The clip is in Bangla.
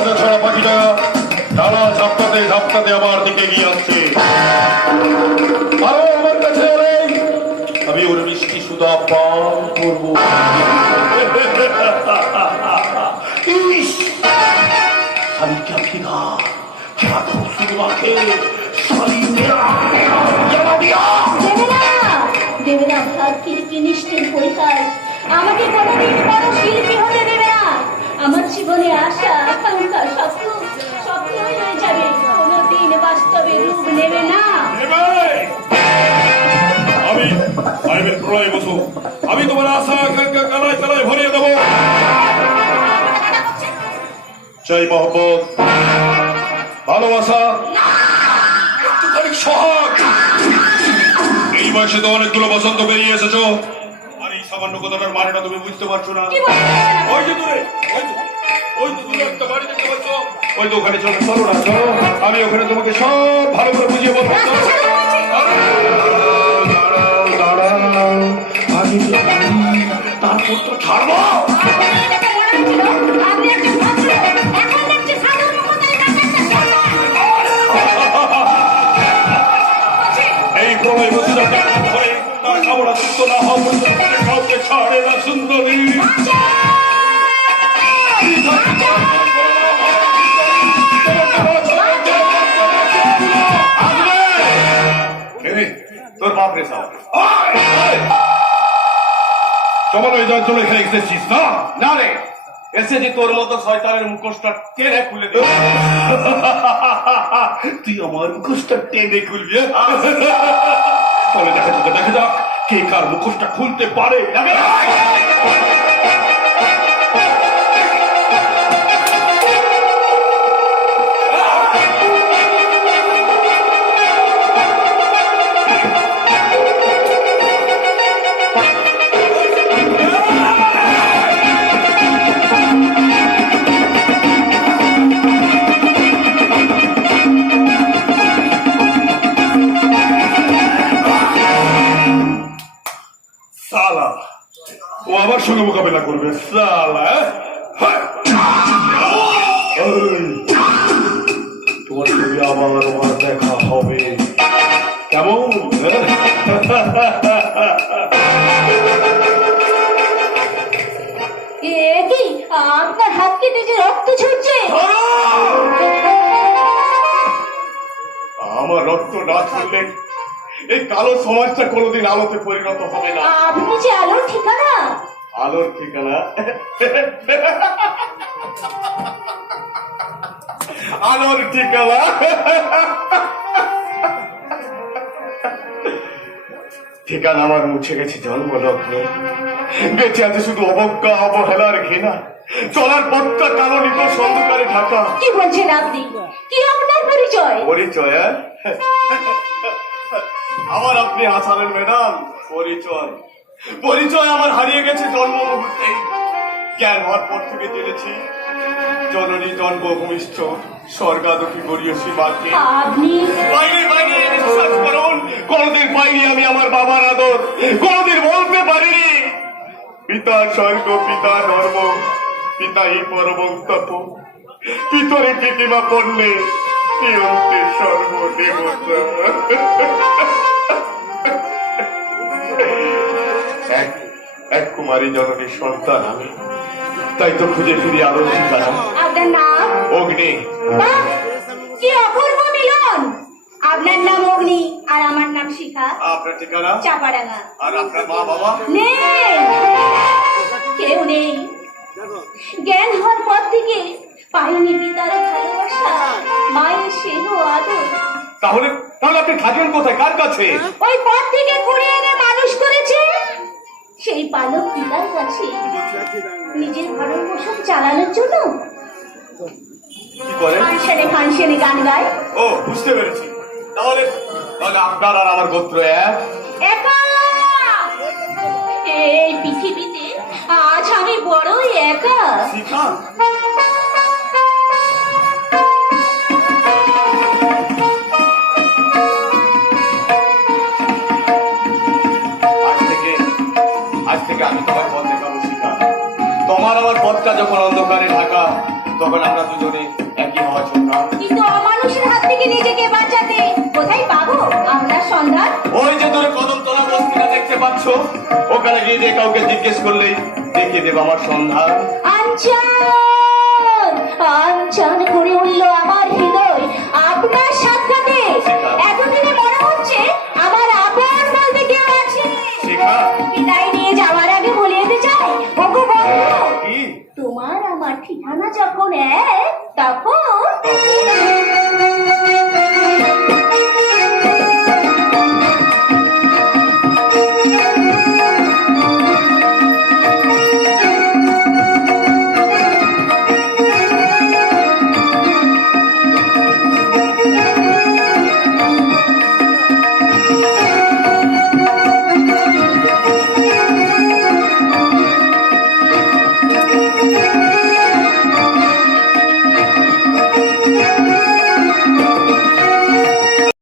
খাঁচা ছড়া পাখিটা ডানা ঝাপটাতে ঝাপটাতে আমার দিকে এগিয়ে আসছে। আরো আমার কাছে এলে আমি ওর মিষ্টি সুধা পান করবো। ইস, আমি क्या किया क्या खूबसूरत आंखें साली मेरा जला दिया। দেবে না ভাত খেলে কি নিষ্ঠুর পরিহাস। আমাকে কোনোদিন বড় শিল্পী হতে দেবে না। আমার জীবনে আশা আকাঙ্ক্ষা স্বপ্ন স্বপ্নই রয়ে যাবে, কোনোদিন বাস্তবে রূপ নেবে না। আমি প্রলয় বসু, আমি তোমার আশা আকাঙ্ক্ষা কালায় কালায় ভরিয়ে দেবো। চাই মহব্বত, ভালোবাসা, একটুখানি সোহাগ। এই বয়সে তো অনেকগুলো বসন্ত বেরিয়ে এসেছো, আর এই সামান্য কথাটার মানেটা তুমি বুঝতে পারছো না। ওই যে দূরে, ওই তো দূরে একটা বাড়ি দেখতে পাচ্ছ, ওই তো ওখানে চলো, চলো না চলো, আমি ওখানে তোমাকে সব ভালো করে বুঝিয়ে বলবো। তারপর তো ছাড়বো। এই প্রলয় বসে কাউকে ছাড়ে না সুন্দরী। তোর বাপ রে সাহেব জমানো যার জন্য এখানে এসেছিস না? না রে, এসেছি তোর মতো শয়তানের মুখোশটা টেনে খুলে দে। তুই আমার মুখোশটা টেনে খুলবি? তবে দেখা যাক কে কার মুখোশটা খুলতে পারে। ও আমার সঙ্গে মোকাবেলা করবে সালা। তোমার সঙ্গে আবার আমার দেখা হবে কেমন? কি আপনার হাত কেটে যে রক্ত ঝরছে? আমার রক্ত না ছড়লে এই কালো সমাজটা কোনোদিন আলোতে পরিণত হবে না। আপনি যে আলোর ঠিকানা। আলোর ঠিকানা? আলোর ঠিকানা? ঠিকানা আমার মুছে গেছে জন্মলগ্নে, বেঁচে আছে শুধু অবজ্ঞা অবহেলার ঘৃণা। চলার পথটা কালো নিকট অন্ধকারে ঢাকা। কি বলছেন আপনি? কি আপনার পরিচয়? পরিচয়? আমার আপনি হাসালেন ম্যাডাম? পরিচয় পরিচয় আমার হারিয়ে গেছে জন্ম মুহূর্তে। জ্ঞান হওয়ার পর থেকে জেনেছি জননী জন্মভূমিষ্ঠ স্বর্গাদপি গড়িয়েছি মাকে। আপনি বাইরে বাইরে বিশ্বাস করুন, কোনদিন পাইনি আমি আমার বাবার আদর, কোনদিন বলতে পারিনি পিতা স্বর্গ পিতা ধর্ম পিতাই পরমং তপ, পিতরে প্রীতিমা পড়লে প্রিয়ন্তে সর্বদেবতা। এক কুমারী জননীর সন্তান আমি, তাই তো খুঁজে ফিরি আলোর ঠিকানা। আপনার নাম? অগ্নি। কি অপূর্ব মিলন! আপনার নাম অগ্নি আর আমার নাম শিখা। আপনার ঠিকানা? চাপাডাঙ্গা। আর আপনার মা বাবা? নেই, কেউ নেই। জ্ঞান হওয়ার পর থেকে পাইনি পিতার ভালোবাসা, মায়ের স্নেহ আদর। তাহলে তাহলে আপনি থাকেন কোথায়, কার কাছে? ওই পথ থেকে কুড়িয়ে এনে মানুষ করেছে সেই পালক পিতার কাছে, নিজের ভরণ পোষণ চালানোর জন্য। কি করে? ফাংশনে গান গায়। ও, বুঝতে পেরেছি। তাহলে তাহলে আপনার আর আমার গোত্র এক। একা এই পৃথিবীতে আজ আমি বড়ই একা। শিখা, আজ থেকে আমি তোমার পথ দেখাবো শিখা। তোমার আমার পথটা যখন অন্ধকারে ঢাকা, তখন আমরা দুজনে একই হওয়া সন্তান। কিন্তু অমানুষের হাত থেকে নিজেকে বাঁচাতে কোথায় পাবো আমরা সন্ধান? ওই যে দূরে কদমতলা বস্তিটা দেখতে পাচ্ছ, ওখানে গিয়ে যে কাউকে জিজ্ঞেস করলেই দেখিয়ে দেবে আমার সন্ধান। আঞ্চন আঞ্চন করে উঠল আমার হৃদয় আপনার সাক্ষাতে। এতদিনে মনে হচ্ছে আমার আপন বলতে কেউ আছে। শিখা, বিদায় নিয়ে যাওয়ার আগে বলে যেতে চাই, ওগো বন্ধু, কি? তোমার আমার ঠিকানা যখন এক, তখন